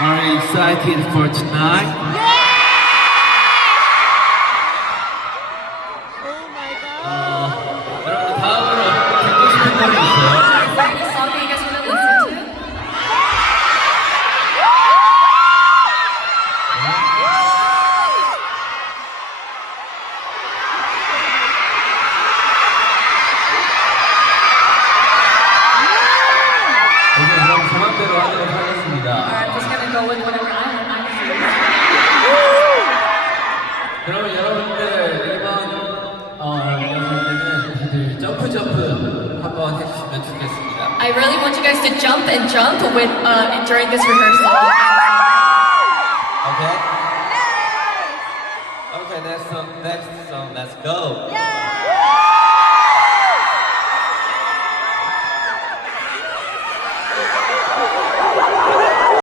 Are you excited for tonight? 여러분 다음으로 듣고 싶은 노래 있어요? Is there any song that you guys want to listen to? 오늘 그럼 제 맘대로 하도록 하겠습니다. I'm just gonna go with whatever I want. 그러면 여러분들 이번 연습 때는 다들 점프 한번 해주시면 좋겠습니다. I really want you guys to jump and jump with during this rehearsal. Okay? Okay, next song, let's go.